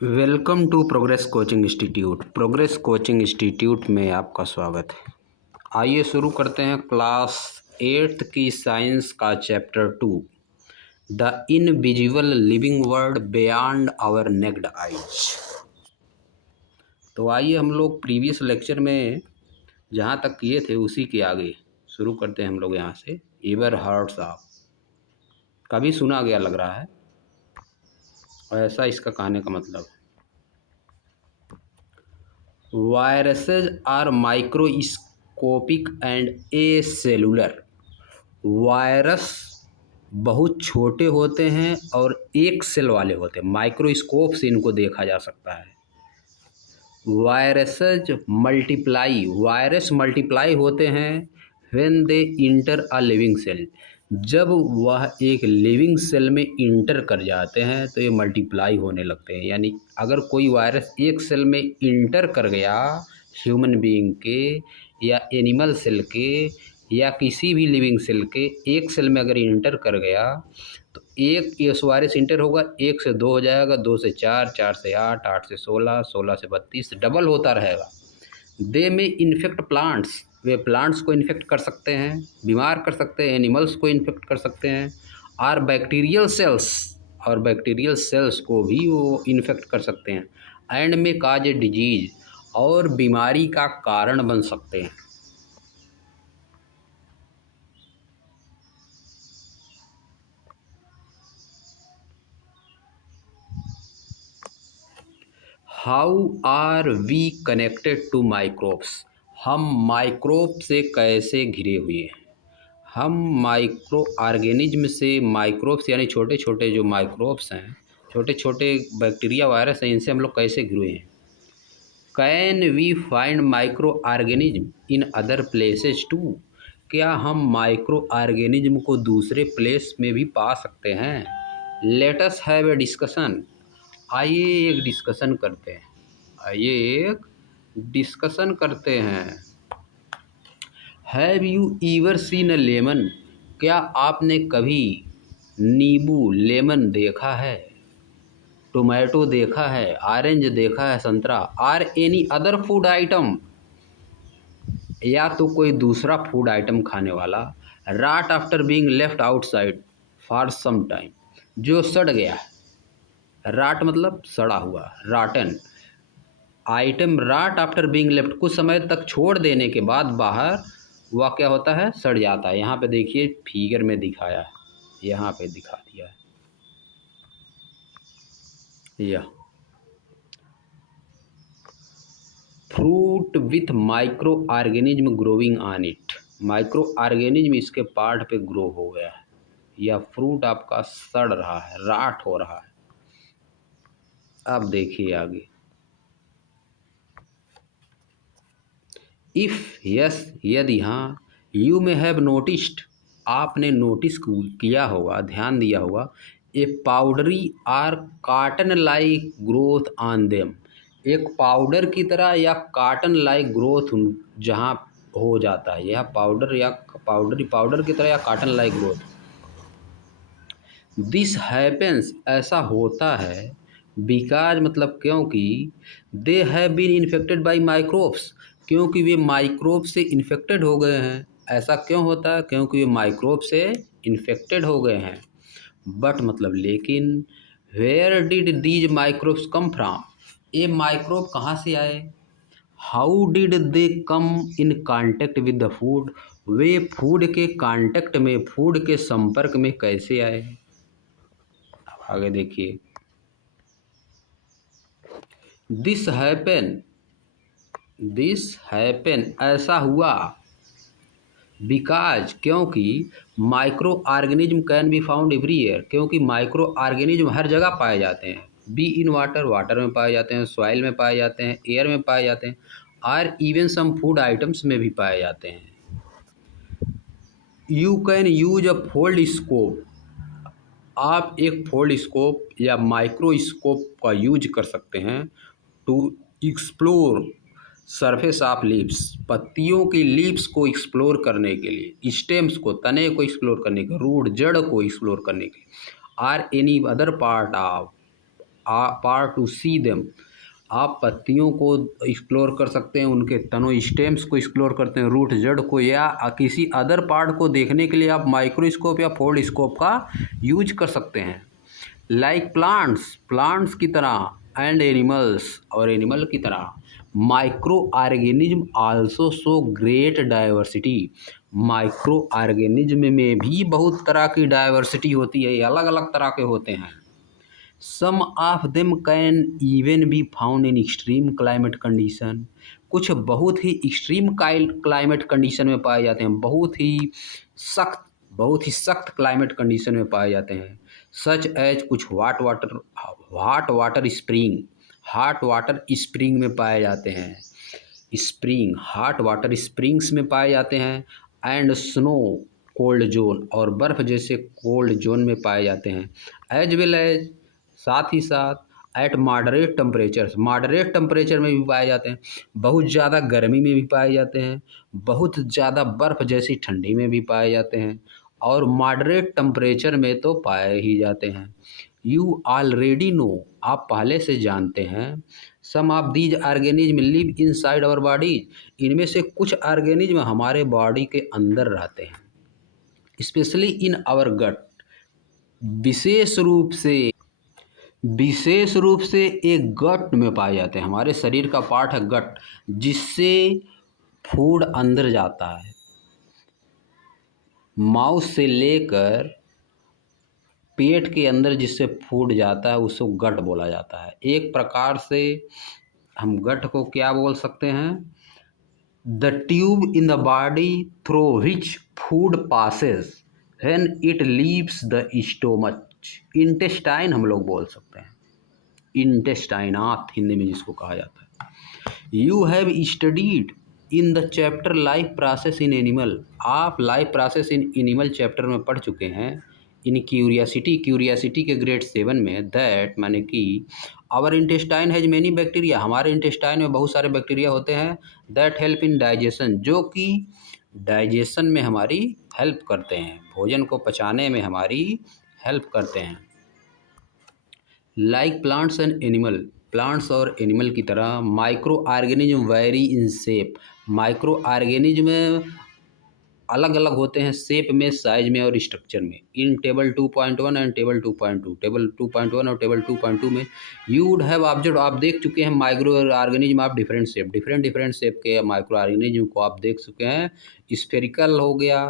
Welcome to Progress Coaching Institute. Progress Coaching Institute में आपका स्वागत है। आइए शुरू करते हैं क्लास 8th की साइंस का chapter 2, the invisible living world beyond our naked eyes. तो आइए हम लोग प्रीवियस लेक्चर में जहाँ तक किए थे उसी के आगे शुरू करते हैं। हम लोग यहाँ से एवर हर्ट्स ऑफ, कभी सुना गया लग रहा है, और ऐसा इसका कहने का मतलब है। Viruses are microscopic and acellular. Virus बहुत छोटे होते हैं और एक सेल वाले होते हैं। माइक्रोस्कोप से इनको देखा जा सकता है। वायरसेज मल्टीप्लाई, वायरस मल्टीप्लाई होते हैं when they enter a living cell. जब वह एक लिविंग सेल में इंटर कर जाते हैं तो ये मल्टीप्लाई होने लगते हैं। यानी अगर कोई वायरस एक सेल में इंटर कर गया, ह्यूमन बीइंग के या एनिमल सेल के या किसी भी लिविंग सेल के एक सेल में अगर इंटर कर गया तो एक ये वायरस इंटर होगा, 1 से 2 हो जाएगा, 2 से 4, 4 से 8, 8 से 16, 16 से 32, डबल होता रहेगा। दे में इन्फेक्ट प्लांट्स, वे प्लांट्स को इन्फेक्ट कर सकते हैं, बीमार कर सकते हैं, एनिमल्स को इन्फेक्ट कर सकते हैं। और बैक्टीरियल सेल्स, और बैक्टीरियल सेल्स को भी वो इन्फेक्ट कर सकते हैं। एंड में काज ए डिजीज, और बीमारी का कारण बन सकते हैं। How are we connected to microbes. हम माइक्रोब से कैसे घिरे हुए हैं? हम माइक्रो ऑर्गेनिज्म से, माइक्रोब्स यानी छोटे छोटे जो माइक्रोब्स हैं, छोटे छोटे बैक्टीरिया वायरस हैं, इनसे हम लोग कैसे घिरे हैं? Can we find micro organism in other places too. क्या हम माइक्रो ऑर्गेनिज्म को दूसरे प्लेस में भी पा सकते हैं? Let us have a discussion. आइए एक डिस्कशन करते हैं। आइए एक डिस्कशन करते हैं। Have you ईवर seen a lemon. क्या आपने कभी नींबू, लेमन देखा है? टोमेटो देखा है? ऑरेंज देखा है? संतरा? Or any other food item, या तो कोई दूसरा फूड आइटम खाने वाला। Rot after being left outside for some time, जो सड़ गया है। राट मतलब सड़ा हुआ, rotten item. Rot after being left, कुछ समय तक छोड़ देने के बाद बाहर वह क्या होता है? सड़ जाता है। यहाँ पे देखिए फिगर में दिखाया है, यहाँ पे दिखा दिया है यह fruit with micro organism growing on it. Micro organism इसके पार्ट पे ग्रो हो गया है। यह फ्रूट आपका सड़ रहा है, राट हो रहा है। अब देखिए आगे। इफ़ यस, यदि हाँ, यू मे हैव नोटिस्ड, आपने नोटिस किया होगा, ध्यान दिया होगा, a powdery or cotton like growth on them. एक पाउडर की तरह या काटन लाइक ग्रोथ जहाँ हो जाता है, यह पाउडर या पाउडर की तरह या cotton like growth. This happens, ऐसा होता है, बिकाज मतलब क्योंकि, they have been infected by microbes, क्योंकि वे माइक्रोब से इन्फेक्टेड हो गए हैं। ऐसा क्यों होता है? क्योंकि वे माइक्रोब से इन्फेक्टेड हो गए हैं। बट मतलब लेकिन, where did these microbes come from, ये माइक्रोब कहाँ से आए? How did they come in contact with the food, वे फूड के कांटेक्ट में, फूड के संपर्क में कैसे आए? आगे देखिए। दिस हैपन, ऐसा हुआ। बिकाज, क्योंकि, micro organism can be found everywhere, क्योंकि माइक्रो ऑर्गेनिज्म हर जगह पाए जाते हैं। बी इन वाटर, वाटर में पाए जाते हैं, सॉइल में पाए जाते हैं, एयर में पाए जाते हैं, और इवन सम फूड आइटम्स में भी पाए जाते हैं। You can use a foldscope, आप एक फोल्ड स्कोप या माइक्रोस्कोप का यूज कर सकते हैं to explore surface of leaves, पत्तियों की लीव्स को एक्सप्लोर करने के लिए, स्टेम्स को, तने को एक्सप्लोर करने के, रूट जड़ को एक्सप्लोर करने के लिए, are any other part of part to see them. आप पत्तियों को एक्सप्लोर कर सकते हैं, उनके तनों स्टेम्स को एक्सप्लोर करते हैं, रूट जड़ को, या किसी अदर पार्ट को देखने के लिए आप माइक्रोस्कोप या फोल्ड स्कोप का यूज कर सकते हैं। लाइक प्लांट्स की तरह एंड एनिमल्स, और एनिमल की तरह micro organism also show great diversity. Micro organism में भी बहुत तरह की डाइवर्सिटी होती है, अलग अलग तरह के होते हैं। Some of them can even be found in extreme climate condition. कुछ बहुत ही एक्सट्रीम क्लाइमेट कंडीशन में पाए जाते हैं, बहुत ही सख्त क्लाइमेट कंडीशन में पाए जाते हैं। सच एज कुछ हॉट वाटर स्प्रिंग में पाए जाते हैं, हॉट वाटर स्प्रिंग्स में पाए जाते हैं। एंड स्नो कोल्ड जोन, और बर्फ़ जैसे कोल्ड जोन में पाए जाते हैं। एज वेल एज, साथ ही साथ एट मॉडरेट टेम्परेचर में भी पाए जाते हैं। बहुत ज़्यादा गर्मी में भी पाए जाते हैं, बहुत ज़्यादा बर्फ़ जैसी ठंडी में भी पाए जाते हैं, और मॉडरेट टेम्परेचर में तो पाए ही जाते हैं। यू ऑलरेडी नो, आप पहले से जानते हैं। Some of these organism live inside our bodies, इनमें से कुछ ऑर्गेनिज्म हमारे बॉडी के अंदर रहते हैं, स्पेशली इन आवर गट, विशेष रूप से एक गट में पाए जाते हैं। हमारे शरीर का पार्ट है गट, जिससे फूड अंदर जाता है। माउथ से लेकर पेट के अंदर जिससे फूड जाता है उसको गट बोला जाता है। एक प्रकार से हम गट को क्या बोल सकते हैं? The tube in the body through which food passes when it leaves the stomach. Intestine हम लोग बोल सकते हैं, इंटेस्टाइनाथ हिंदी में जिसको कहा जाता है। You have studied in the chapter life process in animal, आप life process in animal chapter में पढ़ चुके हैं। इन क्यूरियासिटी के ग्रेड 7 में, दैट माने कि our intestine has many bacteria, हमारे इंटेस्टाइन में बहुत सारे बैक्टीरिया होते हैं। दैट हेल्प इन डाइजेशन, जो कि डाइजेशन में हमारी हेल्प करते हैं, भोजन को पचाने में हमारी हेल्प करते हैं। Like plants and animal, plants और एनिमल की तरह micro organism very in shape, micro organism अलग अलग होते हैं शेप में, साइज में और स्ट्रक्चर में। इन टेबल 2.1 एंड टेबल 2.2, टेबल 2.1 और टेबल 2.2 में यू वुड हैव ऑब्जर्व, आप देख चुके हैं micro organism of different shape के माइक्रो ऑर्गेनिज्म को आप देख चुके हैं। स्फेरिकल हो गया,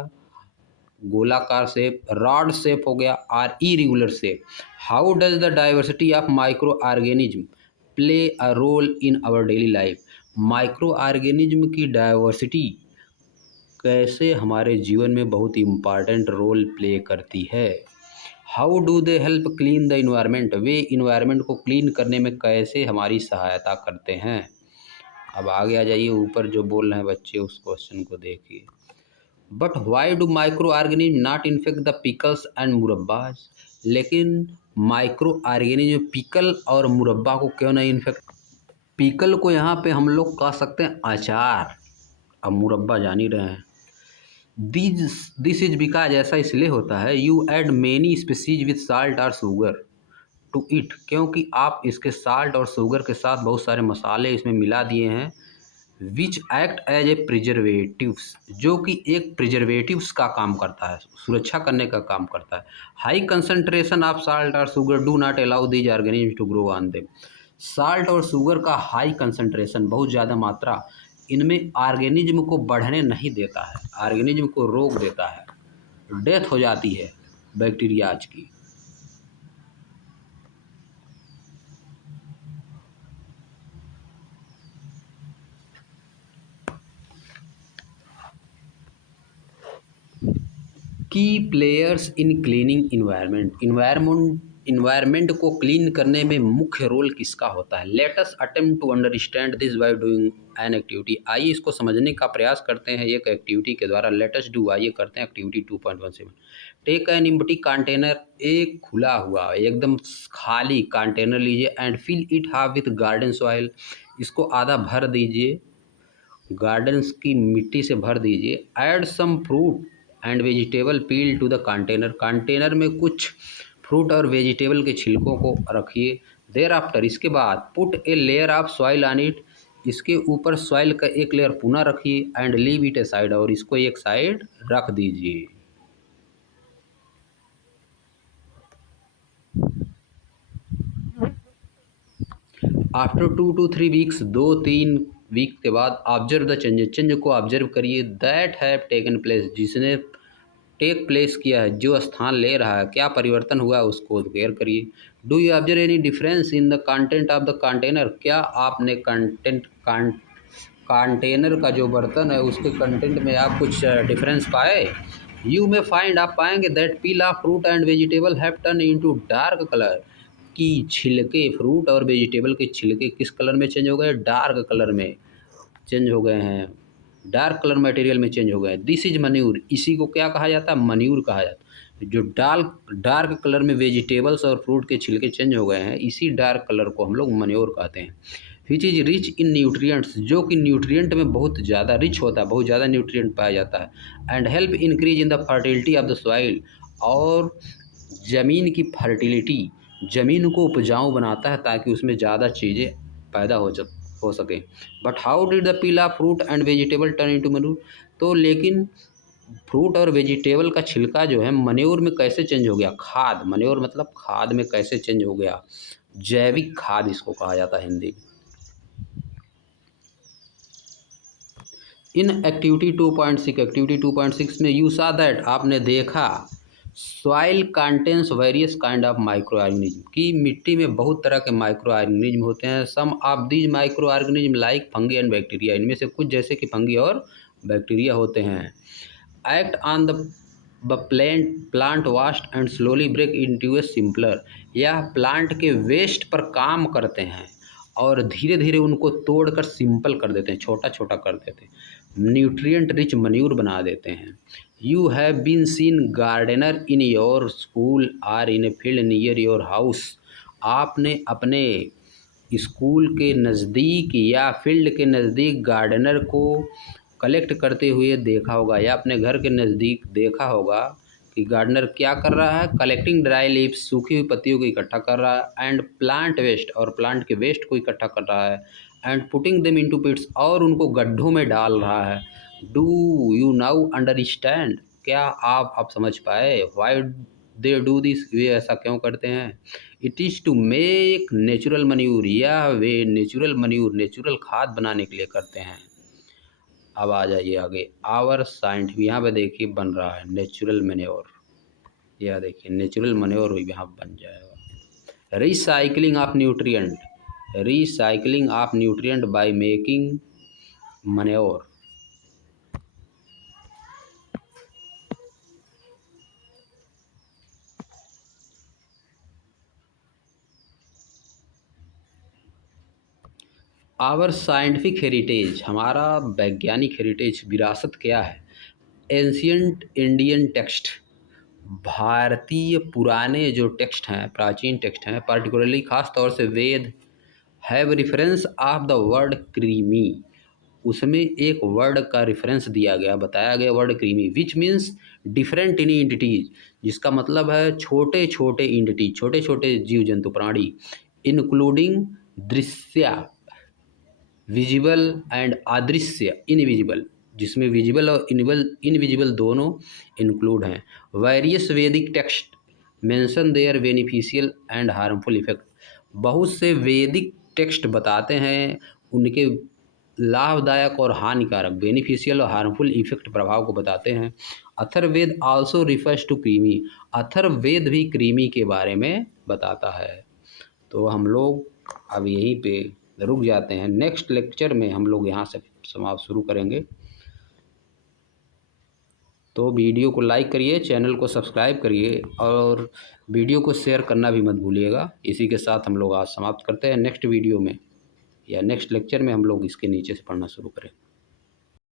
गोलाकार शेप, रॉड शेप हो गया, और irregular shape. How does the diversity of micro organism play a role in our daily life, micro organism की डाइवर्सिटी कैसे हमारे जीवन में बहुत इम्पॉर्टेंट रोल प्ले करती है। How do they help clean the environment, way environment को clean करने में कैसे हमारी सहायता करते हैं। अब आगे आ जाइए, ऊपर जो बोल रहे हैं बच्चे उस क्वेश्चन को देखिए। But why do micro organism not infect the pickles and murabbas, लेकिन माइक्रो ऑर्गेनिज्म पिकल और मुरब्बा को क्यों नहीं इन्फेक्ट। पिकल को यहाँ पे हम लोग कह सकते हैं अचार, अब मुरब्बा जान ही रहे हैं। दिस इज बिकॉज, ऐसा इसलिए होता है, you add many species with salt और शुगर टू इट, क्योंकि आप इसके साल्ट और शुगर के साथ बहुत सारे मसाले इसमें मिला दिए हैं। Which act as a preservatives, जो कि एक प्रिजर्वेटिव्स का काम करता है, सुरक्षा करने का काम करता है। हाई कंसनट्रेशन ऑफ साल्ट और sugar do not allow these organism to grow on them, salt और शुगर का हाई कंसनट्रेशन, बहुत ज़्यादा मात्रा, इनमें ऑर्गेनिज्म को बढ़ने नहीं देता है, ऑर्गेनिज्म को रोक देता है, डेथ हो जाती है बैक्टीरियाज की। Key players in cleaning environment को क्लीन करने में मुख्य रोल किसका होता है। Let us attempt to understand this by doing an activity, आइए इसको समझने का प्रयास करते हैं एक एक्टिविटी के द्वारा। लेट अस डू, आइए करते हैं activity 2.17। Take an empty container, एक खुला हुआ एकदम खाली कंटेनर लीजिए, and fill it half with garden soil, इसको आधा भर दीजिए, गार्डन्स की मिट्टी से भर दीजिए। Add some fruit and vegetable peel to the container, container में कुछ फ्रूट और वेजिटेबल के छिलकों को रखिए। देयर आफ्टर इसके बाद put a layer of soil on it, इसके ऊपर सॉइल का एक लेयर पुनः रखिए, and leave it A side, और इसको एक साइड रख दीजिए। आफ्टर 2 to 3 वीक्स, 2-3 वीक के बाद ऑब्जर्व द चेंजेस, चेंज को ऑब्जर्व करिए, दैट हैव टेकन प्लेस, जिसने टेक प्लेस किया है, जो स्थान ले रहा है, क्या परिवर्तन हुआ है उसको केयर करिए। Do you observe any difference in the content of the container, क्या आपने कंटेनर का जो बर्तन है उसके कंटेंट में आप कुछ डिफरेंस पाए। यू में फाइंड, आप पाएंगे that peel of fruit and vegetable have turn into dark colour, की छिलके, फ्रूट और वेजिटेबल के छिलके किस कलर में चेंज हो गए, डार्क कलर में चेंज हो गए हैं, डार्क कलर मटेरियल में चेंज हो गए। दिस इज मन्यूर, इसी को क्या कहा जाता है, मन्यूर कहा जाता है। जो डार्क कलर में वेजिटेबल्स और फ्रूट के छिलके चेंज हो गए हैं, इसी डार्क कलर को हम लोग मन्यूर कहते हैं। Which is rich in nutrients, जो कि न्यूट्रिएंट में बहुत ज़्यादा रिच होता है, बहुत ज़्यादा न्यूट्रिएंट पाया जाता है। And help increase in the fertility of the soil, और ज़मीन की फर्टिलिटी, ज़मीन को उपजाऊ बनाता है ताकि उसमें ज़्यादा चीज़ें पैदा हो सके। But how did the peel of fruit and vegetable turn into manure, तो लेकिन फ्रूट और वेजिटेबल का छिलका जो है मन्यूर में कैसे चेंज हो गया, खाद, मन्यूर मतलब खाद में कैसे चेंज हो गया, जैविक खाद इसको कहा जाता है हिंदी में। इन एक्टिविटी 2.6, एक्टिविटी 2.6 में यू सा दैट, आपने देखा, soil contains various kind of micro organism, की मिट्टी में बहुत तरह के माइक्रो ऑर्गेनिज्म होते हैं। Some of these micro organism like fungi and bacteria, इनमें से कुछ जैसे कि फंगी और बैक्टीरिया होते हैं। Act on the plant waste and slowly break into a simpler, यह प्लांट के वेस्ट पर काम करते हैं और धीरे धीरे उनको तोड़कर सिंपल कर देते हैं, छोटा छोटा कर देते हैं, न्यूट्रिएंट रिच मन्यूर बना देते हैं। You have been seen gardener in your school or in a field near your house, आपने अपने स्कूल के नज़दीक या फील्ड के नज़दीक गार्डनर को कलेक्ट करते हुए देखा होगा, या अपने घर के नज़दीक देखा होगा कि गार्डनर क्या कर रहा है, कलेक्टिंग ड्राई लीव्स, सूखी हुई पत्तियों को इकट्ठा कर रहा है, एंड प्लांट वेस्ट, और प्लांट के वेस्ट को इकट्ठा कर रहा है, एंड पुटिंग देम इनटू पिट्स, और उनको गड्ढों में डाल रहा है। डू यू नाउ अंडरस्टैंड, क्या आप समझ पाए, वाई दे डू दिस, वे ऐसा क्यों करते हैं। It is to make natural manure, या वे नेचुरल मन्यूर, नेचुरल खाद बनाने के लिए करते हैं। अब आ जाइए आगे, आवर साइंटिफिक, यहाँ पे देखिए बन रहा है नेचुरल मैन्योर, यह देखिए नेचुरल मैन्योर यहाँ बन जाएगा। Recycling of nutrient, recycling of nutrient by making manure, our scientific heritage, हमारा वैज्ञानिक हेरिटेज, विरासत क्या है। एंशियंट इंडियन टेक्स्ट, भारतीय पुराने जो टेक्स्ट हैं, प्राचीन टेक्स्ट हैं, पार्टिकुलरली खास तौर से Veda, have reference of the word krimi, उसमें एक वर्ड का रेफरेंस दिया गया, बताया गया word krimi, which means different in entities, जिसका मतलब है छोटे छोटे एंटिटी, छोटे छोटे जीव जंतु प्राणी, इंक्लूडिंग दृश्य, विजिबल एंड अदृश्य, इनविजिबल, जिसमें विजिबल और इनविजिबल दोनों इंक्लूड हैं। Various Vedic text mention their beneficial and harmful effect, बहुत से वैदिक टेक्स्ट बताते हैं उनके लाभदायक और हानिकारक, बेनिफिशियल और हार्मफुल इफेक्ट, प्रभाव को बताते हैं। Atharvaveda also refers to krimi, Atharvaveda भी क्रीमी के बारे में बताता है। तो हम लोग अब यहीं पे रुक जाते हैं, नेक्स्ट लेक्चर में हम लोग यहाँ से समाप्त शुरू करेंगे। तो वीडियो को लाइक करिए, चैनल को सब्सक्राइब करिए, और वीडियो को शेयर करना भी मत भूलिएगा। इसी के साथ हम लोग आज समाप्त करते हैं। नेक्स्ट वीडियो में या नेक्स्ट लेक्चर में हम लोग इसके नीचे से पढ़ना शुरू करें।